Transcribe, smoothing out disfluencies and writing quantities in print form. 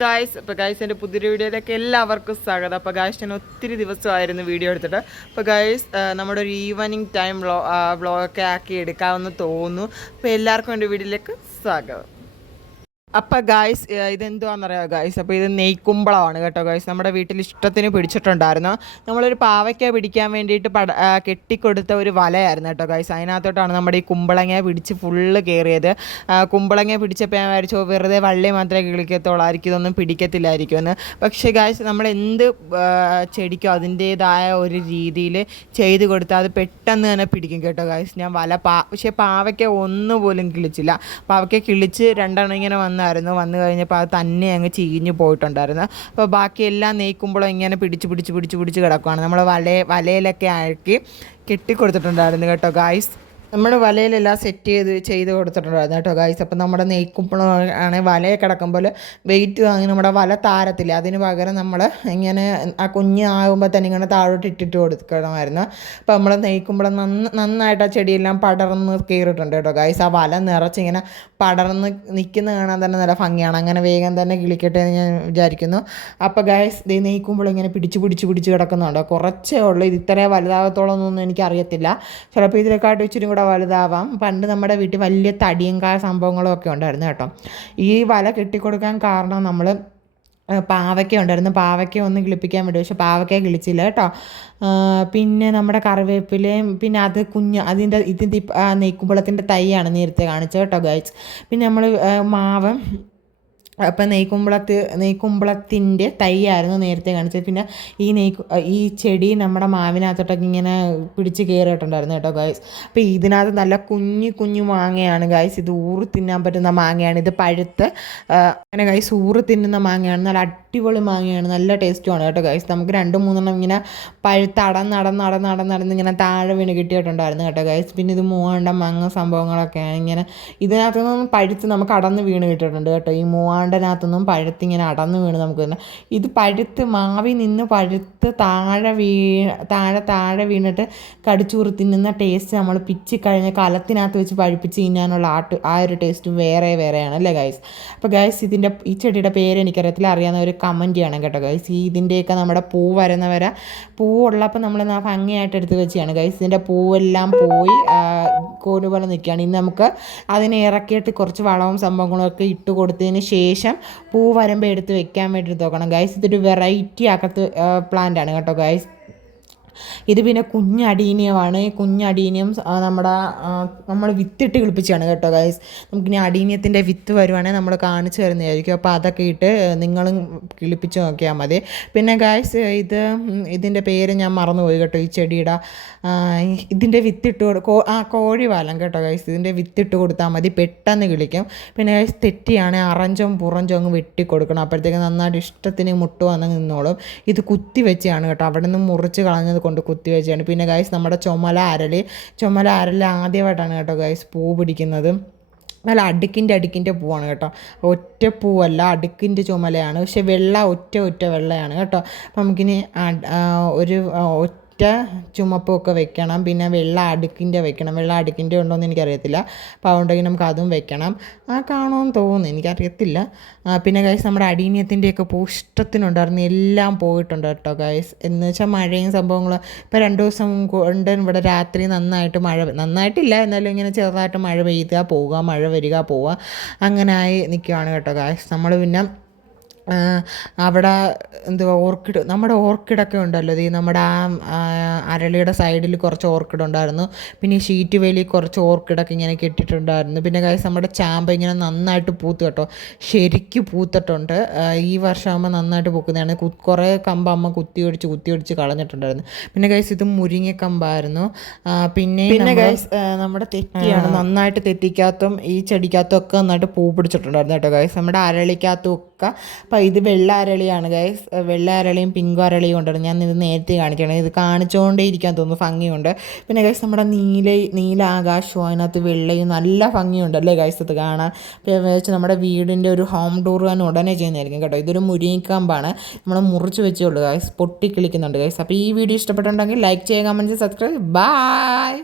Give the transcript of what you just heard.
അപ്പോൾ ഗായ്സ് എൻ്റെ പുതിയൊരു വീഡിയോയിലേക്ക് എല്ലാവർക്കും സ്വാഗതം. അപ്പോൾ ഗായ്സ് ഞാൻ ഒത്തിരി ദിവസമായിരുന്നു വീഡിയോ എടുത്തിട്ട്. അപ്പോൾ ഗായ്സ് നമ്മുടെ ഒരു ഈവനിങ് ടൈം വ്ളോഗൊക്കെ ആക്കി എടുക്കാമെന്ന് തോന്നുന്നു. അപ്പോൾ എല്ലാവർക്കും എൻ്റെ വീഡിയോയിലേക്ക് സ്വാഗതം. അപ്പോൾ ഗായ്സ് ഇതെന്തുവാണെന്നറിയാമോ ഗായ്സ്? അപ്പോൾ ഇത് നെയ്ക്കുമ്പളമാണ് കേട്ടോ ഗായ്സ്. നമ്മുടെ വീട്ടിൽ ഇഷ്ടത്തിന് പിടിച്ചിട്ടുണ്ടായിരുന്നു. നമ്മളൊരു പാവയ്ക്ക പിടിക്കാൻ വേണ്ടിയിട്ട് കെട്ടിക്കൊടുത്ത ഒരു വലയായിരുന്നു കേട്ടോ ഗായ്സ്. അതിനകത്തോട്ടാണ് നമ്മുടെ ഈ കുമ്പളങ്ങ പിടിച്ച് ഫുള്ള് കയറിയത്. കുമ്പളങ്ങ പിടിച്ചപ്പോൾ ഞാൻ വിചാരിച്ചു വെറുതെ വള്ളി മാത്രമേ കിളിക്കത്തുള്ളായിരിക്കും, ഇതൊന്നും പിടിക്കത്തില്ലായിരിക്കുമെന്ന്. പക്ഷേ ഗായ്സ് നമ്മൾ എന്ത് ചെടിക്കോ അതിൻ്റേതായ ഒരു രീതിയിൽ ചെയ്ത് കൊടുത്താൽ അത് പെട്ടെന്ന് തന്നെ പിടിക്കും കേട്ടോ ഗായ്സ്. ഞാൻ പക്ഷേ പാവയ്ക്ക ഒന്നുപോലും കിളിച്ചില്ല. പാവയ്ക്ക കിളിച്ച് രണ്ടെണ്ണം ഇങ്ങനെ വന്നു കഴിഞ്ഞപ്പോൾ അത് തന്നെ അങ്ങ് ചീഞ്ഞ് പോയിട്ടുണ്ടായിരുന്നു. അപ്പോൾ ബാക്കിയെല്ലാം നെയ്ക്കുമ്പോഴും ഇങ്ങനെ പിടിച്ച് കിടക്കുവാണ്. നമ്മൾ വലയിലൊക്കെ ആക്കി കെട്ടിക്കൊടുത്തിട്ടുണ്ടായിരുന്നു കേട്ടോ ഗായ്സ്. നമ്മൾ വലയിലെല്ലാം സെറ്റ് ചെയ്ത് കൊടുത്തിട്ടുണ്ടായിരുന്നു കേട്ടോ ഗായ്സ്. അപ്പം നമ്മുടെ നെയ്ക്കുമ്പോഴാണ് വലയെ കിടക്കുമ്പോൾ വെയിറ്റ് വാങ്ങി നമ്മുടെ വല താരത്തില്ല. അതിന് പകരം നമ്മൾ ഇങ്ങനെ ആ കുഞ്ഞാകുമ്പോൾ തന്നെ ഇങ്ങനെ താഴോട്ട് ഇട്ടിട്ട് കൊടുക്കണമായിരുന്നു. അപ്പോൾ നമ്മൾ നെയ്ക്കുമ്പോൾ നന്നായിട്ട് ആ ചെടിയെല്ലാം പടർന്ന് കയറിയിട്ടുണ്ട് കേട്ടോ ഗായ്സ്. ആ വല നിറച്ചിങ്ങനെ പടർന്ന് നിൽക്കുന്ന കാണാൻ തന്നെ നല്ല ഭംഗിയാണ്. അങ്ങനെ വേഗം തന്നെ കിളിക്കട്ടെ എന്ന് ഞാൻ വിചാരിക്കുന്നു. അപ്പോൾ ഗായ്സ് നെയ്ക്കുമ്പോൾ ഇങ്ങനെ പിടിച്ച് കിടക്കുന്നുണ്ടോ. കുറച്ചേ ഉള്ളൂ, ഇത് ഇത്രയും വലുതാകത്തോളമൊന്നും എനിക്കറിയത്തില്ല. ചിലപ്പോൾ ഇതിനെക്കാട്ടും ഇച്ചിരി കൂടെ വലുതാവാം. പണ്ട് നമ്മുടെ വീട്ടിൽ വലിയ തടിയും സംഭവങ്ങളും ഒക്കെ ഉണ്ടായിരുന്നു കേട്ടോ. ഈ വല കെട്ടിക്കൊടുക്കാൻ കാരണം നമ്മൾ പാവയ്ക്ക ഉണ്ടായിരുന്നു. പാവയ്ക്ക ഒന്ന് കിളിപ്പിക്കാൻ വേണ്ടി, പക്ഷെ പാവയ്ക്ക കിളിച്ചില്ല കേട്ടോ. പിന്നെ നമ്മുടെ കറിവേപ്പിലയും പിന്നെ അത് ഇതിൻ്റെ നെയ്ക്കുമ്പളത്തിൻ്റെ തൈയാണ് നേരത്തെ കാണിച്ചത് കേട്ടോ ഗൈസ്. പിന്നെ നമ്മൾ മാവ് അപ്പം നെയ്ക്കുമ്പളത്തിൻ്റെ തൈയായിരുന്നു നേരത്തെ കാണിച്ചത്. പിന്നെ ഈ ചെടി നമ്മുടെ മാവിനകത്തോട്ടൊക്കെ ഇങ്ങനെ പിടിച്ച് കയറിയിട്ടുണ്ടായിരുന്നു കേട്ടോ ഗായ്സ്. അപ്പോൾ ഇതിനകത്ത് നല്ല കുഞ്ഞു മാങ്ങയാണ് ഗായ്സ്. ഇത് ഊറി തിന്നാൻ പറ്റുന്ന മാങ്ങയാണ്. ഇത് പഴുത്ത് അങ്ങനെ ഗായ്സ് ഊറി തിന്നുന്ന മാങ്ങയാണ്. നല്ല അടിപൊളി മാങ്ങയാണ്, നല്ല ടേസ്റ്റുമാണ് കേട്ടോ ഗായ്സ്. നമുക്ക് 2-3 ഇങ്ങനെ പഴുത്ത് അടന്ന് ഇങ്ങനെ താഴെ വീണ് കിട്ടിയിട്ടുണ്ടായിരുന്നു കേട്ടോ ഗായ്സ്. പിന്നെ ഇത് മൂവാണ്ട മാങ്ങ സംഭവങ്ങളൊക്കെയാണ്. ഇങ്ങനെ ഇതിനകത്തുനിന്നും പഴുത്ത് നമുക്ക് അടന്ന് വീണ് കിട്ടിയിട്ടുണ്ട് കേട്ടോ. ഈ മൂവാണ്ടനകത്തൊന്നും പഴുത്തിങ്ങനെ അടന്ന് വീണ് നമുക്ക് തന്നെ ഇത് പഴുത്ത് മാവിൽ നിന്ന് പഴുത്ത് താഴെ വീണിട്ട് കടിച്ചൂറി തിന്നുന്ന ടേസ്റ്റ് നമ്മൾ പിച്ചി കഴിഞ്ഞ കലത്തിനകത്ത് വെച്ച് പഴുപ്പിച്ച് തിന്നാനുള്ള ആ ഒരു ടേസ്റ്റ് വേറെയാണ് അല്ലേ ഗൈസ്. അപ്പോൾ ഗൈസ് ഈ ചെടിയുടെ പേര് എനിക്കറിയത്തില്ല, അറിയാവുന്നവർ കമൻറ്റ് ചെയ്യണം കേട്ടോ ഗൈസ്. ഇതിൻ്റെയൊക്കെ നമ്മുടെ പൂവുള്ളപ്പോൾ നമ്മൾ ഭംഗിയായിട്ട് എടുത്ത് വെച്ചാണ് ഗൈസ്. ഇതിൻ്റെ പൂവെല്ലാം പോയി കോല് പോലെ നിൽക്കുകയാണ്. ഇന്ന് നമുക്ക് അതിനെ ഇറക്കിയിട്ട് കുറച്ച് വളവും സംഭവങ്ങളൊക്കെ ഇട്ട് കൊടുത്തതിന് ശേഷം പൂ വരുമ്പോൾ എടുത്ത് വെക്കാൻ വേണ്ടി നോക്കണം ഗൈസ്. ഇതൊരു വെറൈറ്റി അകത്ത് പ്ലാന്റാണ് കേട്ടോ ഗൈസ്. ഇത് പിന്നെ കുഞ്ഞടീനിയമാണ്. കുഞ്ഞടീനിയം നമ്മൾ വിത്തിട്ട് കിളിപ്പിച്ചാണ് കേട്ടോ ഗൈസ്. നമുക്കിനി അടീനിയത്തിൻ്റെ വിത്ത് വരുവാണെങ്കിൽ നമ്മൾ കാണിച്ചു തരുന്നതായിരിക്കും. അപ്പോൾ അതൊക്കെ ഇട്ട് നിങ്ങളും കിളിപ്പിച്ച് നോക്കിയാൽ മതി. പിന്നെ ഗൈസ് ഇതിൻ്റെ പേര് ഞാൻ മറന്നുപോയി കേട്ടോ. ഈ ചെടിയുടെ ഇതിൻ്റെ വിത്തിട്ട് കോഴിവാലം കേട്ടോ ഗൈസ്. ഇതിൻ്റെ വിത്തിട്ട് കൊടുത്താൽ മതി, പെട്ടെന്ന് കിളിക്കും. പിന്നെ ഗൈസ് തെറ്റിയാണ് അറഞ്ചും പുറഞ്ചും അങ്ങ് വെട്ടിക്കൊടുക്കണം. അപ്പോഴത്തേക്ക് നന്നായിട്ട് ഇഷ്ടത്തിന് മുട്ട് വന്ന് നിന്നോളും. ഇത് കുത്തി വെച്ചാണ് കേട്ടോ, അവിടെ നിന്ന് മുറിച്ച് കളഞ്ഞത് കൊണ്ട് കുത്തി വെച്ചാണ്. പിന്നെ ഗൈസ് നമ്മുടെ ചുമല അരളി ആദ്യമായിട്ടാണ് കേട്ടോ ഗൈസ് പൂ പിടിക്കുന്നത്. നല്ല അടുക്കിൻ്റെ പൂവാണ് കേട്ടോ. ഒറ്റ പൂവല്ല, അടുക്കിൻ്റെ ചുമലയാണ്. പക്ഷെ ഒറ്റ വെള്ളയാണ് കേട്ടോ. അപ്പം നമുക്കിനി ഒറ്റ ചുമപ്പൊക്കെ വെക്കണം. പിന്നെ വെള്ള അടുക്കിൻ്റെ ഉണ്ടോയെന്ന് എനിക്കറിയത്തില്ല. അപ്പോൾ അതുകൊണ്ടെങ്കിൽ നമുക്ക് അതും വെക്കണം. കാണുമെന്ന് തോന്നുന്നു, എനിക്കറിയത്തില്ല. പിന്നെ ഗൈസ് നമ്മുടെ അടീനിയത്തിൻ്റെയൊക്കെ പൂ ഇഷ്ടത്തിനുണ്ടായിരുന്നു, എല്ലാം പോയിട്ടുണ്ട് കേട്ടോ ഗൈസ്. എന്ന് വെച്ചാൽ മഴയും സംഭവങ്ങളും ഇപ്പോൾ 2 ദിവസം കൊണ്ട് ഇവിടെ രാത്രി നന്നായിട്ടില്ല, എന്നാലും ഇങ്ങനെ ചെറുതായിട്ട് മഴ പെയ്യുക പോവുക, മഴ വരിക പോവുക, അങ്ങനെ ആയി നിൽക്കുകയാണ് കേട്ടോ ഗൈസ്. നമ്മൾ പിന്നെ അവിടെ നമ്മുടെ ഓർക്കിഡൊക്കെ ഉണ്ടല്ലോ. നമ്മുടെ അരളിയുടെ സൈഡിൽ കുറച്ച് ഓർക്കിഡ് ഉണ്ടായിരുന്നു. പിന്നെ ഈ ഷീറ്റ് വേലി കുറച്ച് ഓർക്കിഡൊക്കെ ഇങ്ങനെ കെട്ടിയിട്ടുണ്ടായിരുന്നു. പിന്നെ ഗൈസ് നമ്മുടെ ചാമ്പ ഇങ്ങനെ നന്നായിട്ട് പൂത്ത് കേട്ടോ, ശരിക്കും പൂത്തിട്ടുണ്ട്. ഈ വർഷമാകുമ്പോൾ നന്നായിട്ട് പൂക്കുന്നതാണ്. കുറേ കമ്പ് അമ്മ കുത്തി കളഞ്ഞിട്ടുണ്ടായിരുന്നു. പിന്നെ ഗൈസ് ഇത് മുരിങ്ങക്കമ്പായിരുന്നു. പിന്നെ ഗൈസ് നമ്മുടെ തെറ്റിയാണ്, നന്നായിട്ട് തെറ്റിക്കകത്തും ഈ ചെടിക്കകത്തും ഒക്കെ നന്നായിട്ട് പൂ പിടിച്ചിട്ടുണ്ടായിരുന്നു കേട്ടോ ഗൈസ്. നമ്മുടെ അരളിക്കകത്തും ഒക്കെ. അപ്പോൾ ഇത് വെള്ള അരളിയാണ് ഗൈസ്. വെള്ള അരളിയും പിങ്ക് അരളിയും ഉണ്ടായിരുന്നു. ഞാൻ ഇത് നേരത്തെ കാണിക്കണം, ഇത് കാണിച്ചുകൊണ്ടേ ഇരിക്കാൻ തോന്നുന്നു, ഭംഗിയുണ്ട്. പിന്നെ ഗൈസ് നമ്മുടെ നീല ആകാശവും അതിനകത്ത് വെള്ളയും നല്ല ഭംഗിയുണ്ട് അല്ലേ ഗൈസ് അത് കാണാൻ. അപ്പോൾ വെച്ച് നമ്മുടെ വീടിൻ്റെ ഒരു ഹോം ടൂർ തന്നെ ഉടനെ ചെയ്യുന്നതായിരിക്കും കേട്ടോ. ഇതൊരു മുരിങ്ങക്കമ്പാണ്, നമ്മൾ മുറിച്ച് വെച്ചേ ഉള്ളൂ ഗൈസ്, പൊട്ടിക്കിളിക്കുന്നുണ്ട് ഗൈസ്. അപ്പോൾ ഈ വീഡിയോ ഇഷ്ടപ്പെട്ടുണ്ടെങ്കിൽ ലൈക്ക് ചെയ്യുക, കമൻറ്റ്, സബ്സ്ക്രൈബ്. ബൈ.